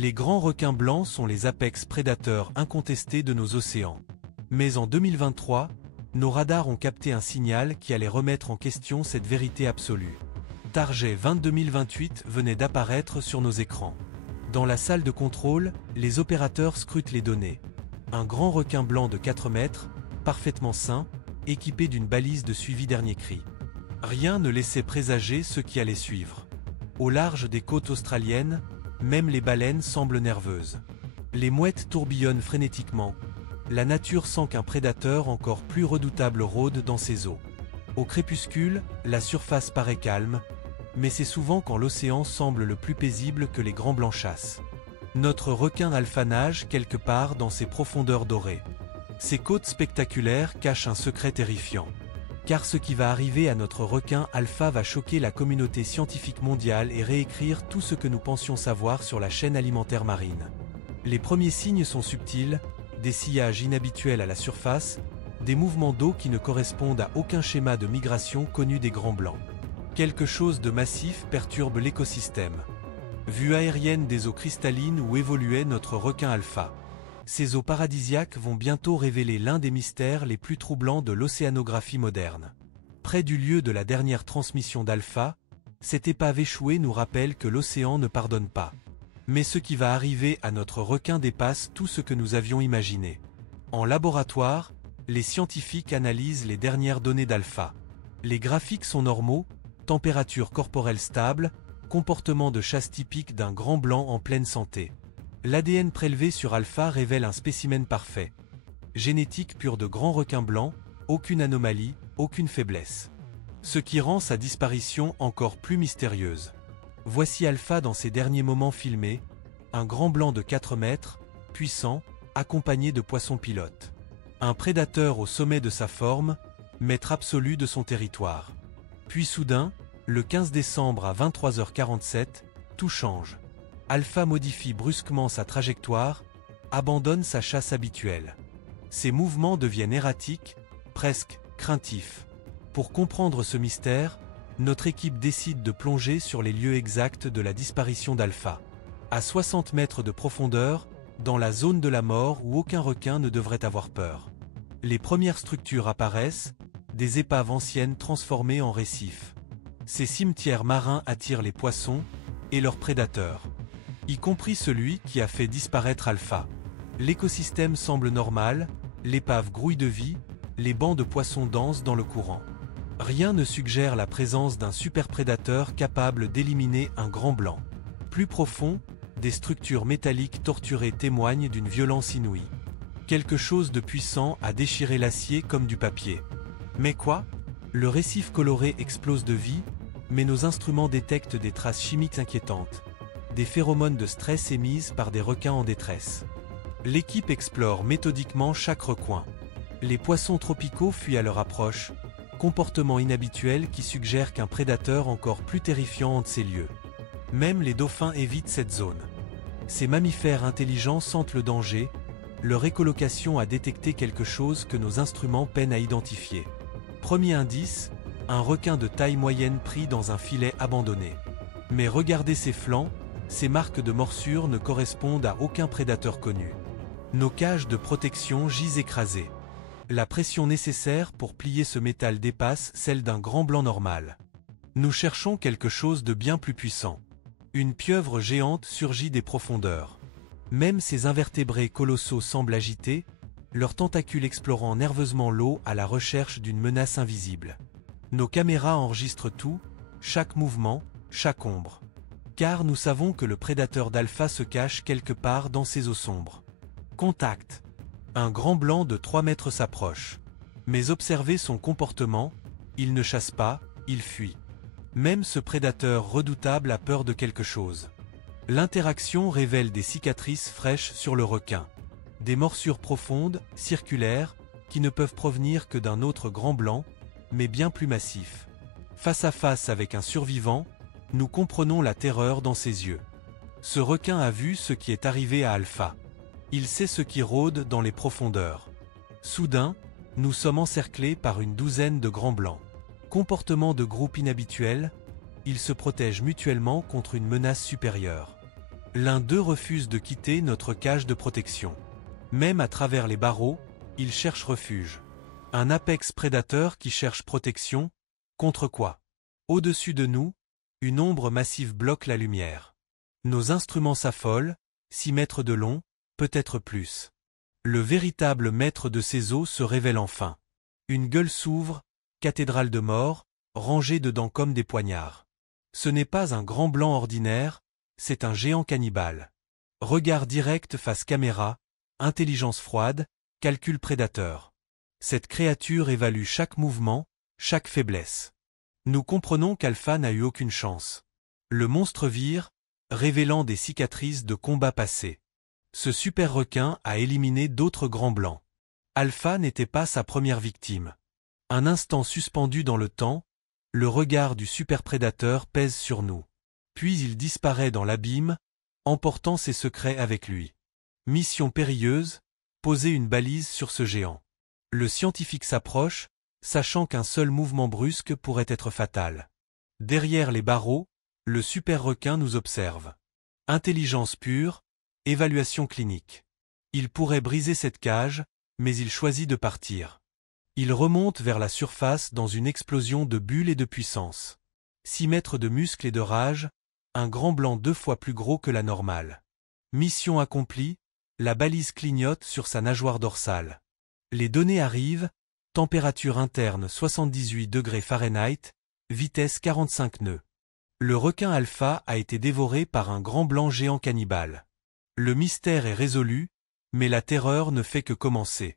Les grands requins blancs sont les apex prédateurs incontestés de nos océans. Mais en 2023, nos radars ont capté un signal qui allait remettre en question cette vérité absolue. Target 2028 venait d'apparaître sur nos écrans. Dans la salle de contrôle, les opérateurs scrutent les données. Un grand requin blanc de 4 mètres, parfaitement sain, équipé d'une balise de suivi dernier cri. Rien ne laissait présager ce qui allait suivre. Au large des côtes australiennes, même les baleines semblent nerveuses. Les mouettes tourbillonnent frénétiquement. La nature sent qu'un prédateur encore plus redoutable rôde dans ses eaux. Au crépuscule, la surface paraît calme, mais c'est souvent quand l'océan semble le plus paisible que les grands blancs chassent. Notre requin alpha nage quelque part dans ces profondeurs dorées. Ces côtes spectaculaires cachent un secret terrifiant. Car ce qui va arriver à notre requin alpha va choquer la communauté scientifique mondiale et réécrire tout ce que nous pensions savoir sur la chaîne alimentaire marine. Les premiers signes sont subtils, des sillages inhabituels à la surface, des mouvements d'eau qui ne correspondent à aucun schéma de migration connu des grands blancs. Quelque chose de massif perturbe l'écosystème. Vue aérienne des eaux cristallines où évoluait notre requin alpha. Ces eaux paradisiaques vont bientôt révéler l'un des mystères les plus troublants de l'océanographie moderne. Près du lieu de la dernière transmission d'alpha, cette épave échouée nous rappelle que l'océan ne pardonne pas. Mais ce qui va arriver à notre requin dépasse tout ce que nous avions imaginé. En laboratoire, les scientifiques analysent les dernières données d'alpha. Les graphiques sont normaux, température corporelle stable, comportement de chasse typique d'un grand blanc en pleine santé. L'ADN prélevé sur alpha révèle un spécimen parfait. Génétique pure de grands requins blancs, aucune anomalie, aucune faiblesse. Ce qui rend sa disparition encore plus mystérieuse. Voici alpha dans ses derniers moments filmés, un grand blanc de 4 mètres, puissant, accompagné de poissons pilotes. Un prédateur au sommet de sa forme, maître absolu de son territoire. Puis soudain, le 15 décembre à 23h47, tout change. Alpha modifie brusquement sa trajectoire, abandonne sa chasse habituelle. Ses mouvements deviennent erratiques, presque craintifs. Pour comprendre ce mystère, notre équipe décide de plonger sur les lieux exacts de la disparition d'Alpha. À 60 mètres de profondeur, dans la zone de la mort où aucun requin ne devrait avoir peur. Les premières structures apparaissent, des épaves anciennes transformées en récifs. Ces cimetières marins attirent les poissons et leurs prédateurs, y compris celui qui a fait disparaître Alpha. L'écosystème semble normal, l'épave grouille de vie, les bancs de poissons dansent dans le courant. Rien ne suggère la présence d'un superprédateur capable d'éliminer un grand blanc. Plus profond, des structures métalliques torturées témoignent d'une violence inouïe. Quelque chose de puissant a déchiré l'acier comme du papier. Mais quoi? Le récif coloré explose de vie, mais nos instruments détectent des traces chimiques inquiétantes. Des phéromones de stress émises par des requins en détresse. L'équipe explore méthodiquement chaque recoin. Les poissons tropicaux fuient à leur approche, comportement inhabituel qui suggère qu'un prédateur encore plus terrifiant hante ces lieux. Même les dauphins évitent cette zone. Ces mammifères intelligents sentent le danger, leur écolocation a détecté quelque chose que nos instruments peinent à identifier. Premier indice, un requin de taille moyenne pris dans un filet abandonné. Mais regardez ses flancs, ces marques de morsure ne correspondent à aucun prédateur connu. Nos cages de protection gisent écrasées. La pression nécessaire pour plier ce métal dépasse celle d'un grand blanc normal. Nous cherchons quelque chose de bien plus puissant. Une pieuvre géante surgit des profondeurs. Même ces invertébrés colossaux semblent agités, leurs tentacules explorant nerveusement l'eau à la recherche d'une menace invisible. Nos caméras enregistrent tout, chaque mouvement, chaque ombre. Car nous savons que le prédateur d'Alpha se cache quelque part dans ces eaux sombres. Contact. Un grand blanc de 3 mètres s'approche. Mais observez son comportement, il ne chasse pas, il fuit. Même ce prédateur redoutable a peur de quelque chose. L'interaction révèle des cicatrices fraîches sur le requin. Des morsures profondes, circulaires, qui ne peuvent provenir que d'un autre grand blanc, mais bien plus massif. Face à face avec un survivant, nous comprenons la terreur dans ses yeux. Ce requin a vu ce qui est arrivé à Alpha. Il sait ce qui rôde dans les profondeurs. Soudain, nous sommes encerclés par une douzaine de grands blancs. Comportement de groupe inhabituel, ils se protègent mutuellement contre une menace supérieure. L'un d'eux refuse de quitter notre cage de protection. Même à travers les barreaux, il cherche refuge. Un apex prédateur qui cherche protection, contre quoi? Au-dessus de nous, une ombre massive bloque la lumière. Nos instruments s'affolent, 6 mètres de long, peut-être plus. Le véritable maître de ces eaux se révèle enfin. Une gueule s'ouvre, cathédrale de mort, rangée de dents comme des poignards. Ce n'est pas un grand blanc ordinaire, c'est un géant cannibale. Regard direct face caméra, intelligence froide, calcul prédateur. Cette créature évalue chaque mouvement, chaque faiblesse. Nous comprenons qu'Alpha n'a eu aucune chance. Le monstre vire, révélant des cicatrices de combats passés. Ce super requin a éliminé d'autres grands blancs. Alpha n'était pas sa première victime. Un instant suspendu dans le temps, le regard du super prédateur pèse sur nous. Puis il disparaît dans l'abîme, emportant ses secrets avec lui. Mission périlleuse, poser une balise sur ce géant. Le scientifique s'approche, sachant qu'un seul mouvement brusque pourrait être fatal. Derrière les barreaux, le super requin nous observe. Intelligence pure, évaluation clinique. Il pourrait briser cette cage, mais il choisit de partir. Il remonte vers la surface dans une explosion de bulles et de puissance. 6 mètres de muscles et de rage, un grand blanc 2 fois plus gros que la normale. Mission accomplie, la balise clignote sur sa nageoire dorsale. Les données arrivent, température interne 78 degrés Fahrenheit, vitesse 45 nœuds. Le requin alpha a été dévoré par un grand blanc géant cannibale. Le mystère est résolu, mais la terreur ne fait que commencer.